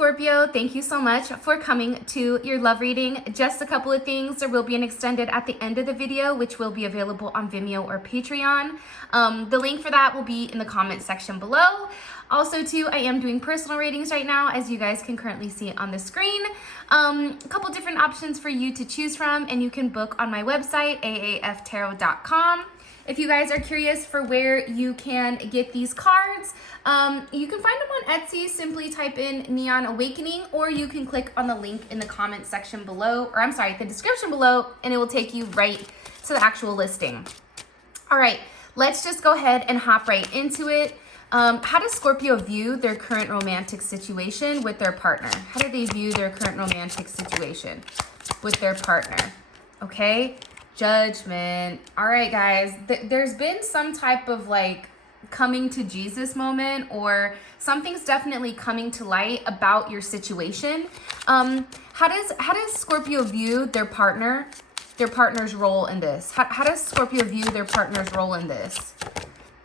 Scorpio, thank you so much for coming to your love reading. Just a couple of things. There will be an extended at the end of the video, which will be available on Vimeo or Patreon. The link for that will be in the comment section below. Also, too, I am doing personal readings right now, as you guys can currently see on the screen. A couple different options for you to choose from, and you can book on my website, aaftarot.com. If you guys are curious for where you can get these cards, you can find them on Etsy. Simply type in Neon Awakening, or you can click on the link in the comment section below, or I'm sorry, the description below, and it will take you right to the actual listing. All right, let's just go ahead and hop right into it. How does Scorpio view their current romantic situation with their partner? How do they view their current romantic situation with their partner? Okay, Judgment. All right, guys, there's been some type of like coming to Jesus moment, or something's definitely coming to light about your situation. How does Scorpio view their partner's role in this? How does Scorpio view their partner's role in this?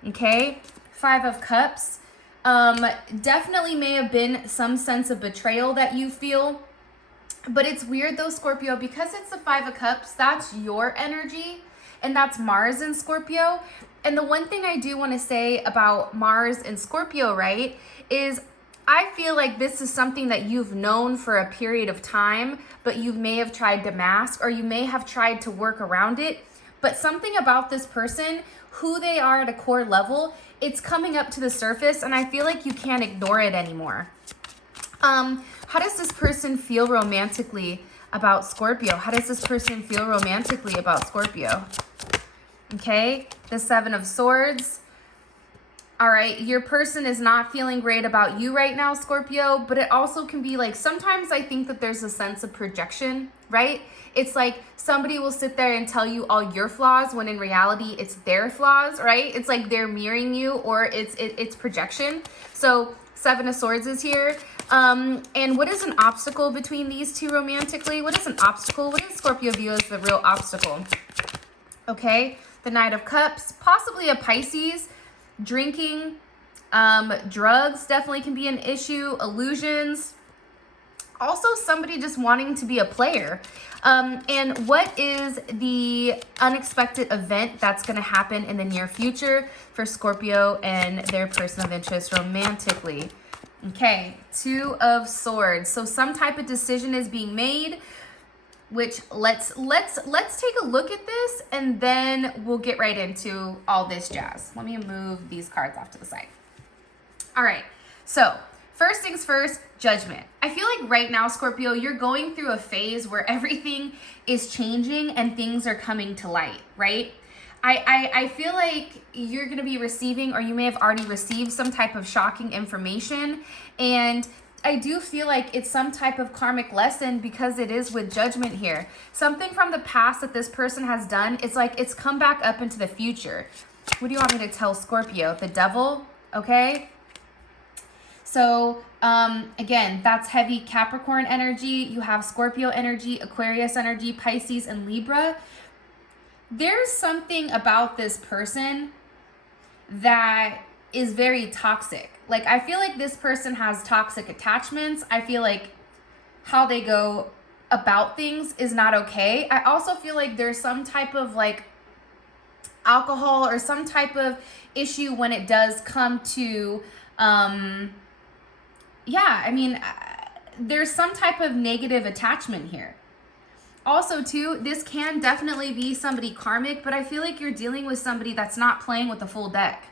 Okay. Five of Cups. Definitely may have been some sense of betrayal that you feel. But it's weird though, Scorpio, because it's the Five of Cups, that's your energy, and that's Mars in Scorpio. And the one thing I do want to say about Mars and Scorpio, right, is I feel like this is something that you've known for a period of time, but you may have tried to mask, or you may have tried to work around it. But something about this person, who they are at a core level, it's coming up to the surface, and I feel like you can't ignore it anymore. How does this person feel romantically about Scorpio? How does this person feel romantically about Scorpio? Okay, the Seven of Swords. All right, your person is not feeling great about you right now, Scorpio, but it also can be like, sometimes I think that there's a sense of projection, right? It's like somebody will sit there and tell you all your flaws when in reality it's their flaws, right? It's like they're mirroring you, or it's projection. So Seven of Swords is here. And what is an obstacle between these two romantically? What is an obstacle? What does Scorpio view as the real obstacle? Okay, the Knight of Cups, possibly a Pisces. Drinking, drugs definitely can be an issue. Illusions. Also, somebody just wanting to be a player. And what is the unexpected event that's going to happen in the near future for Scorpio and their person of interest romantically? Okay, Two of Swords. So some type of decision is being made, which let's take a look at this, and then we'll get right into all this jazz. Let me move these cards off to the side. All right, so first things first, Judgment. I feel like right now, Scorpio, you're going through a phase where everything is changing and things are coming to light, right? I feel like you're going to be receiving, or you may have already received, some type of shocking information. And I do feel like it's some type of karmic lesson, because it is with Judgment here. Something from the past that this person has done, it's like it's come back up into the future. What do you want me to tell Scorpio? The Devil, okay? So, again, that's heavy Capricorn energy. You have Scorpio energy, Aquarius energy, Pisces, and Libra. There's something about this person that is very toxic. Like, I feel like this person has toxic attachments. I feel like how they go about things is not okay. I also feel like there's some type of like alcohol or some type of issue when it does come to, there's some type of negative attachment here. Also, too, this can definitely be somebody karmic, but I feel like you're dealing with somebody that's not playing with the full deck.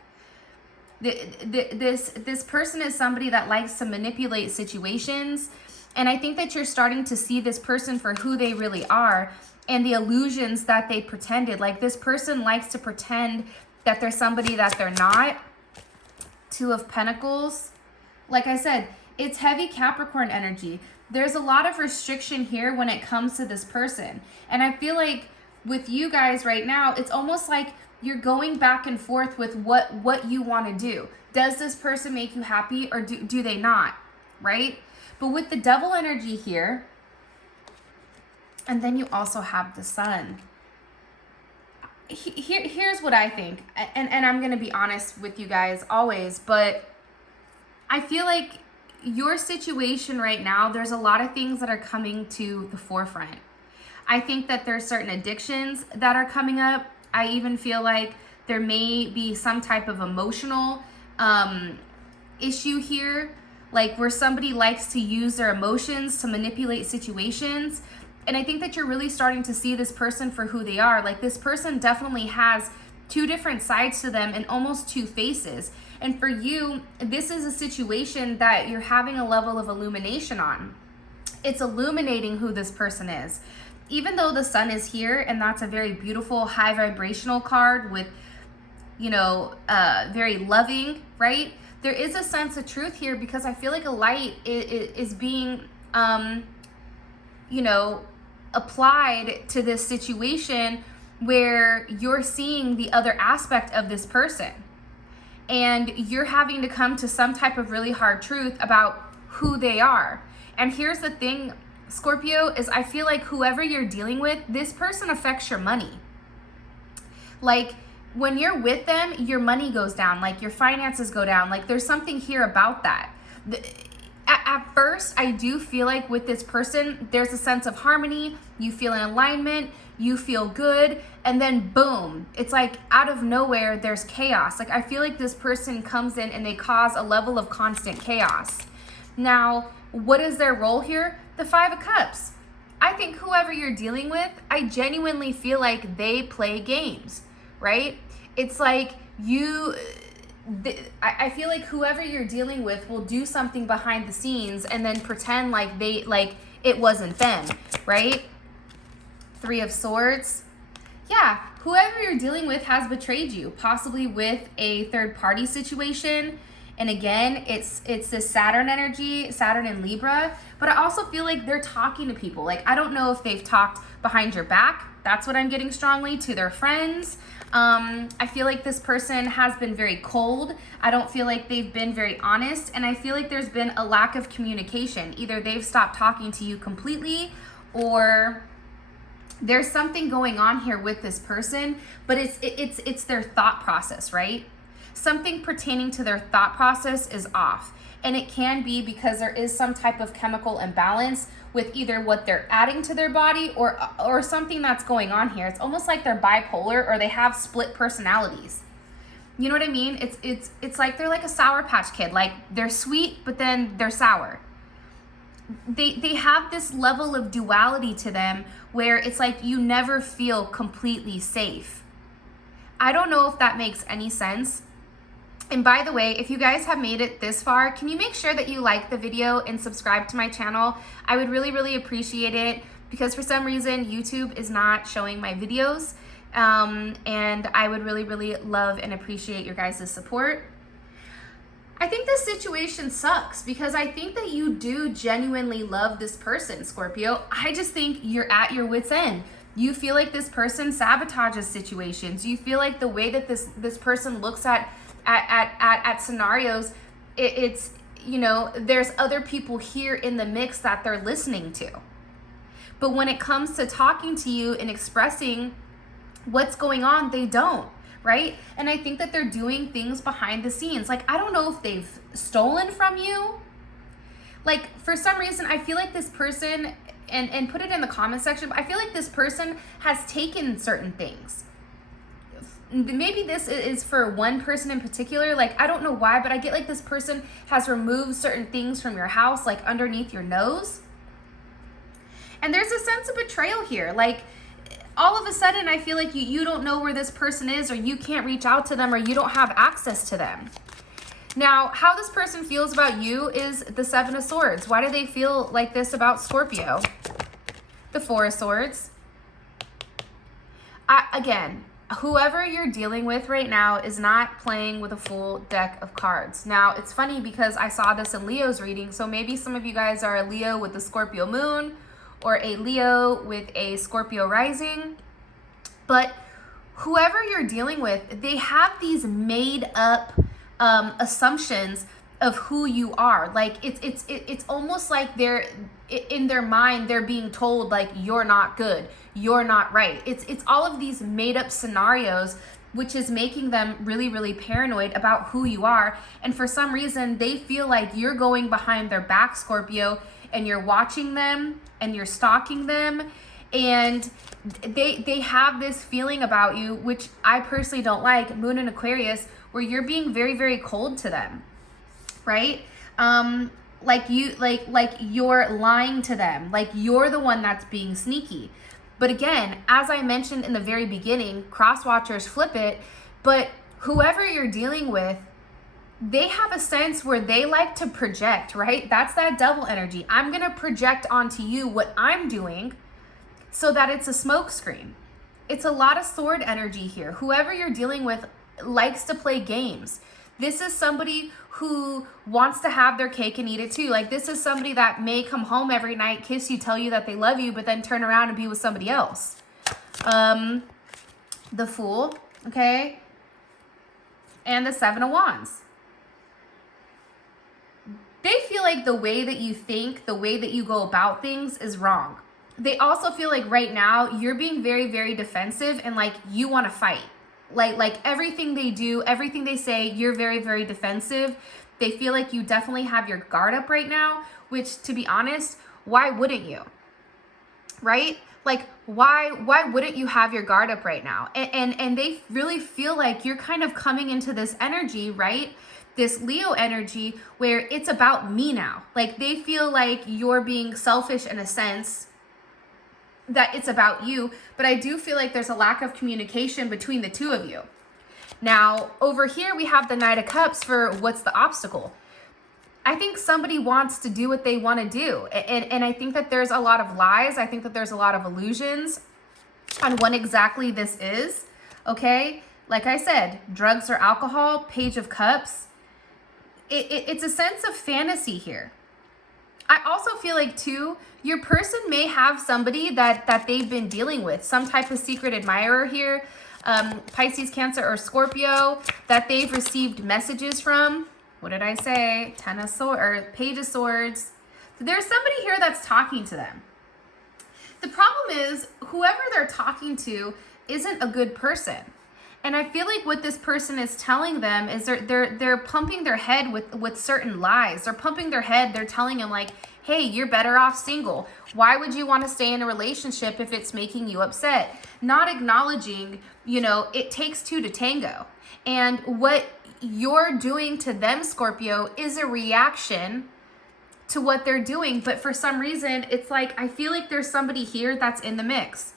This person is somebody that likes to manipulate situations, and I think that you're starting to see this person for who they really are and the illusions that they pretended. Like, this person likes to pretend that they're somebody that they're not. Two of Pentacles. Like I said, it's heavy Capricorn energy. There's a lot of restriction here when it comes to this person. And I feel like with you guys right now, it's almost like you're going back and forth with what you want to do. Does this person make you happy, or do they not, right? But with the Devil energy here, and then you also have the Sun. Here's what I think, and I'm going to be honest with you guys always, but I feel like your situation right now, there's a lot of things that are coming to the forefront. I think that there's certain addictions that are coming up. I even feel like there may be some type of emotional issue here, like where somebody likes to use their emotions to manipulate situations. And I think that you're really starting to see this person for who they are. Like, this person definitely has two different sides to them and almost two faces. And for you, this is a situation that you're having a level of illumination on. It's illuminating who this person is. Even though the sun is here, and that's a very beautiful high vibrational card with, you know, very loving, right? There is a sense of truth here, because I feel like a light is being, you know, applied to this situation where you're seeing the other aspect of this person. And you're having to come to some type of really hard truth about who they are. And here's the thing, Scorpio, is I feel like whoever you're dealing with, this person affects your money. Like, when you're with them, your money goes down, like your finances go down. Like, there's something here about that. At first, I do feel like with this person, there's a sense of harmony. You feel in alignment, you feel good, and then boom, it's like out of nowhere, there's chaos. Like, I feel like this person comes in and they cause a level of constant chaos. Now, what is their role here? The Five of Cups. I think whoever you're dealing with, I genuinely feel like they play games, right? It's like I feel like whoever you're dealing with will do something behind the scenes and then pretend like it wasn't them, right? Three of Swords. Yeah, whoever you're dealing with has betrayed you, possibly with a third party situation. And again, it's this Saturn energy, Saturn and Libra, but I also feel like they're talking to people. Like, I don't know if they've talked behind your back. That's what I'm getting strongly, to their friends. I feel like this person has been very cold. I don't feel like they've been very honest. And I feel like there's been a lack of communication. Either they've stopped talking to you completely, or there's something going on here with this person, but it's their thought process, right? Something pertaining to their thought process is off. And it can be because there is some type of chemical imbalance with either what they're adding to their body or something that's going on here. It's almost like they're bipolar, or they have split personalities. You know what I mean? It's like they're like a Sour Patch Kid. Like, they're sweet, but then they're sour. They have this level of duality to them where it's like you never feel completely safe. I don't know if that makes any sense. And by the way, if you guys have made it this far, can you make sure that you like the video and subscribe to my channel? I would really, really appreciate it, because for some reason, YouTube is not showing my videos. And I would really, really love and appreciate your guys' support. I think this situation sucks, because I think that you do genuinely love this person, Scorpio. I just think you're at your wit's end. You feel like this person sabotages situations. You feel like the way that this person looks at scenarios, it's, you know, there's other people here in the mix that they're listening to. But when it comes to talking to you and expressing what's going on, they don't, right? And I think that they're doing things behind the scenes. Like, I don't know if they've stolen from you. Like, for some reason, I feel like this person, and put it in the comment section, but I feel like this person has taken certain things. Maybe this is for one person in particular. Like, I don't know why, but I get like this person has removed certain things from your house, like underneath your nose. And there's a sense of betrayal here. Like, all of a sudden, I feel like you don't know where this person is, or you can't reach out to them, or you don't have access to them. Now, how this person feels about you is the Seven of Swords. Why do they feel like this about Scorpio? The Four of Swords. Again, whoever you're dealing with right now is not playing with a full deck of cards. Now, it's funny because I saw this in Leo's reading, so maybe some of you guys are a Leo with the Scorpio moon, or a Leo with a Scorpio rising. But whoever you're dealing with, they have these made up assumptions of who you are. Like, it's almost like they're in their mind, they're being told like, you're not good, you're not right. It's all of these made up scenarios which is making them really, really paranoid about who you are. And for some reason, they feel like you're going behind their back, Scorpio, and you're watching them and you're stalking them. And they have this feeling about you, which I personally don't like, Moon in Aquarius, where you're being very, very cold to them, right? Like you're lying to them, like you're the one that's being sneaky. But again, as I mentioned in the very beginning, cross watchers flip it, but whoever you're dealing with, they have a sense where they like to project, right? That's that devil energy. I'm going to project onto you what I'm doing so that it's a smokescreen. It's a lot of sword energy here. Whoever you're dealing with likes to play games. This is somebody who wants to have their cake and eat it too. Like, this is somebody that may come home every night, kiss you, tell you that they love you, but then turn around and be with somebody else. The Fool, okay? And the Seven of Wands. They feel like the way that you think, the way that you go about things is wrong. They also feel like right now you're being very, very defensive and like you want to fight. Like everything they do, everything they say, you're very, very defensive. They feel like you definitely have your guard up right now, which, to be honest, why wouldn't you? Right? Like, why wouldn't you have your guard up right now? And they really feel like you're kind of coming into this energy, right? This Leo energy where it's about me now. Like, they feel like you're being selfish in a sense, that it's about you, but I do feel like there's a lack of communication between the two of you. Now, over here, we have the Knight of Cups for what's the obstacle. I think somebody wants to do what they want to do. And I think that there's a lot of lies. I think that there's a lot of illusions on what exactly this is, okay? Like I said, drugs or alcohol, Page of Cups. It's a sense of fantasy here. I also feel like, too, your person may have somebody that they've been dealing with, some type of secret admirer here, Pisces, Cancer, or Scorpio, that they've received messages from. What did I say? Ten of Swords, or Page of Swords. So there's somebody here that's talking to them. The problem is, whoever they're talking to isn't a good person. And I feel like what this person is telling them is they're pumping their head with certain lies. They're pumping their head. They're telling them like, hey, you're better off single. Why would you want to stay in a relationship if it's making you upset? Not acknowledging, it takes two to tango. And what you're doing to them, Scorpio, is a reaction to what they're doing. But for some reason, it's like, I feel like there's somebody here that's in the mix.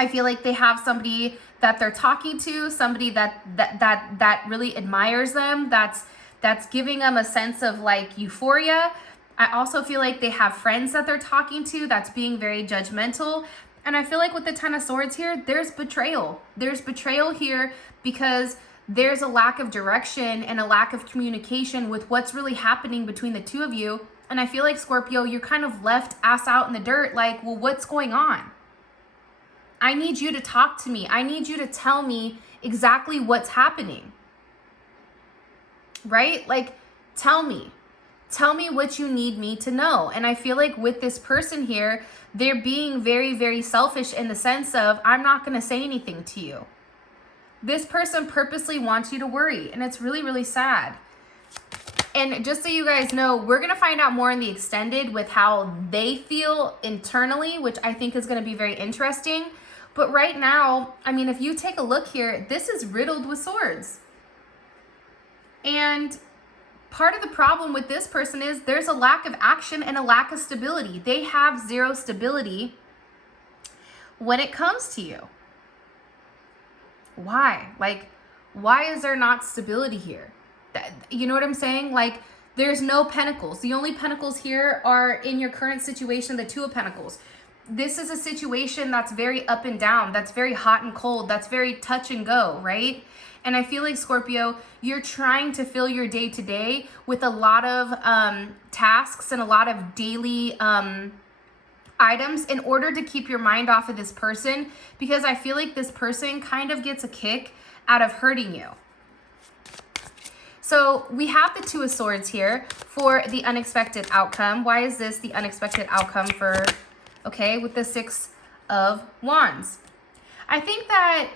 I feel like they have somebody that they're talking to, somebody that really admires them, that's giving them a sense of like euphoria. I also feel like they have friends that they're talking to that's being very judgmental. And I feel like with the Ten of Swords here, there's betrayal. There's betrayal here because there's a lack of direction and a lack of communication with what's really happening between the two of you. And I feel like, Scorpio, you're kind of left ass out in the dirt like, well, what's going on? I need you to talk to me. I need you to tell me exactly what's happening. Right? Like, tell me. Tell me what you need me to know. And I feel like with this person here, they're being very, very selfish in the sense of, I'm not going to say anything to you. This person purposely wants you to worry. And it's really, really sad. And just so you guys know, we're going to find out more in the extended with how they feel internally, which I think is going to be very interesting. But right now, I mean, if you take a look here, this is riddled with swords. And part of the problem with this person is there's a lack of action and a lack of stability. They have zero stability when it comes to you. Why? Like, why is there not stability here? You know what I'm saying? Like, there's no pentacles. The only pentacles here are in your current situation, the Two of Pentacles. This is a situation that's very up and down, that's very hot and cold, that's very touch and go, right? And I feel like, Scorpio, you're trying to fill your day to day with a lot of tasks and a lot of daily items in order to keep your mind off of this person, because I feel like this person kind of gets a kick out of hurting you. So we have the Two of Swords here for the unexpected outcome. Why is this the unexpected outcome for... Okay, with the Six of Wands. I think that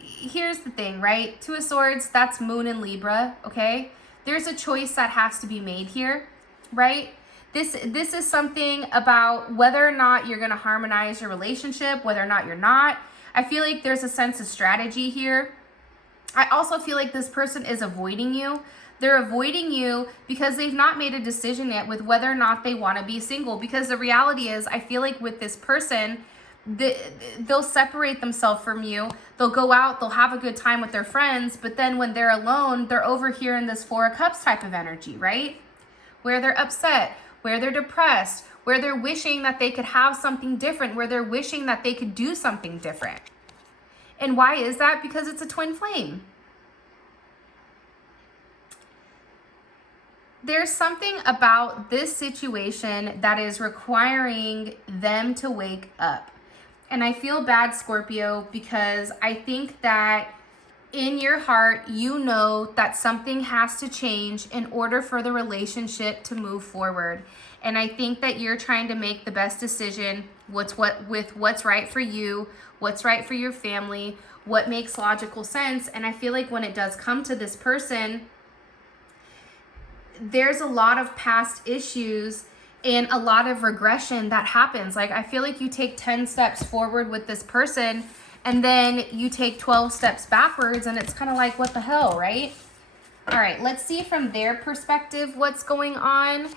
here's the thing, right? Two of Swords, that's Moon in Libra, okay? There's a choice that has to be made here, right? This is something about whether or not you're going to harmonize your relationship, whether or not you're not. I feel like there's a sense of strategy here. I also feel like this person is avoiding you. They're avoiding you because they've not made a decision yet with whether or not they want to be single. Because the reality is, I feel like with this person, they'll separate themselves from you. They'll go out, they'll have a good time with their friends, but then when they're alone, they're over here in this Four of Cups type of energy, right? Where they're upset, where they're depressed, where they're wishing that they could have something different, where they're wishing that they could do something different. And why is that? Because it's a twin flame. There's something about this situation that is requiring them to wake up. And I feel bad, Scorpio, because I think that in your heart, you know that something has to change in order for the relationship to move forward. And I think that you're trying to make the best decision with what's right for you, what's right for your family, what makes logical sense. And I feel like when it does come to this person, there's a lot of past issues and a lot of regression that happens. Like, I feel like you take 10 steps forward with this person and then you take 12 steps backwards, and it's kind of like, what the hell, right? All right, let's see from their perspective what's going on.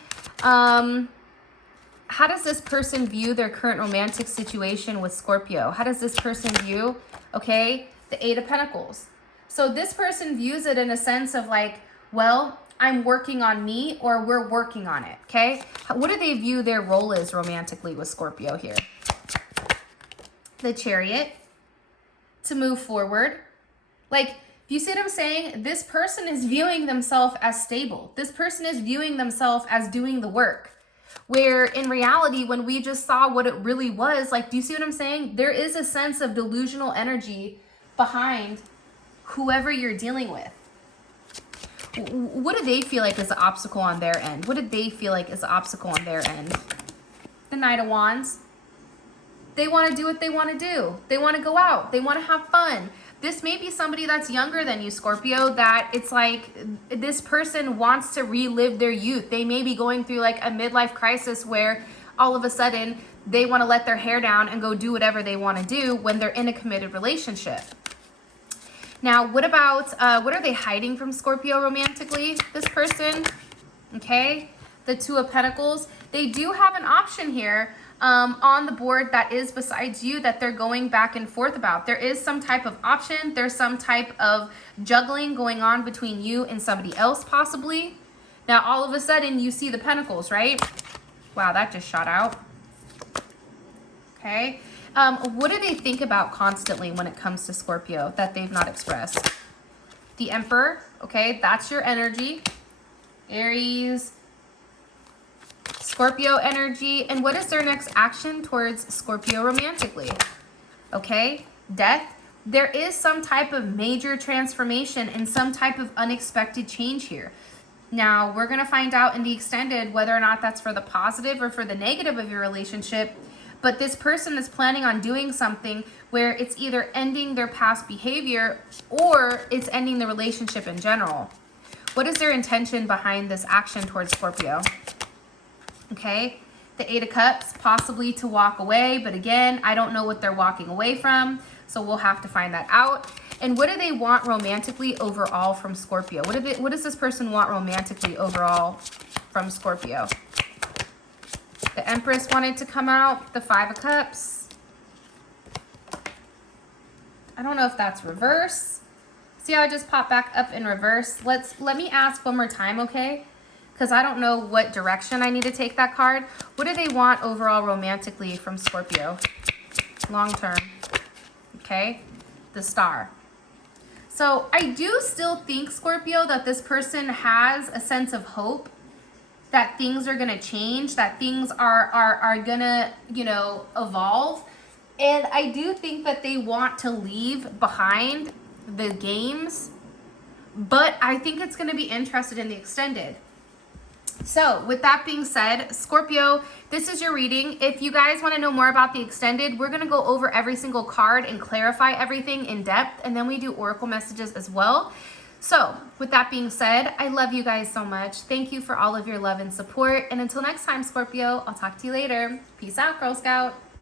How does this person view their current romantic situation with Scorpio? How does this person view, okay, the Eight of Pentacles? So this person views it in a sense of like, well, I'm working on me, or we're working on it, okay? What do they view their role is romantically with Scorpio here? The Chariot, to move forward. Like, you see what I'm saying? This person is viewing themselves as stable. This person is viewing themselves as doing the work. Where in reality, when we just saw what it really was, like, do you see what I'm saying? There is a sense of delusional energy behind whoever you're dealing with. What do they feel like is the obstacle on their end? What did they feel like is the obstacle on their end? The Knight of Wands. They want to do what they want to do. They want to go out. They want to have fun. This may be somebody that's younger than you, Scorpio, that it's like this person wants to relive their youth. They may be going through like a midlife crisis where all of a sudden they want to let their hair down and go do whatever they want to do when they're in a committed relationship. Now, what about, what are they hiding from Scorpio romantically, this person? Okay, the Two of Pentacles. They do have an option here on the board that is besides you that they're going back and forth about. There is some type of option. There's some type of juggling going on between you and somebody else possibly. Now, all of a sudden, you see the Pentacles, right? Wow, that just shot out. Okay. What do they think about constantly when it comes to Scorpio that they've not expressed? The Emperor, okay, that's your energy. Aries, Scorpio energy. And what is their next action towards Scorpio romantically? Okay, Death. There is some type of major transformation and some type of unexpected change here. Now, we're going to find out in the extended whether or not that's for the positive or for the negative of your relationship. But this person is planning on doing something where it's either ending their past behavior or it's ending the relationship in general. What is their intention behind this action towards Scorpio? Okay, the Eight of Cups, possibly to walk away. But again, I don't know what they're walking away from. So we'll have to find that out. And what do they want romantically overall from Scorpio? What does this person want romantically overall from Scorpio? The Empress wanted to come out. The Five of Cups. I don't know if that's reverse. See how it just popped back up in reverse? Let me ask one more time, okay? Because I don't know what direction I need to take that card. What do they want overall romantically from Scorpio? Long term. Okay? The Star. So I do still think, Scorpio, that this person has a sense of hope that things are going to change, that things are going to, you know, evolve. And I do think that they want to leave behind the games, but I think it's going to be interested in the extended. So with that being said, Scorpio, this is your reading. If you guys want to know more about the extended, we're going to go over every single card and clarify everything in depth. And then we do oracle messages as well. So with that being said, I love you guys so much. Thank you for all of your love and support. And until next time, Scorpio, I'll talk to you later. Peace out, Girl Scout.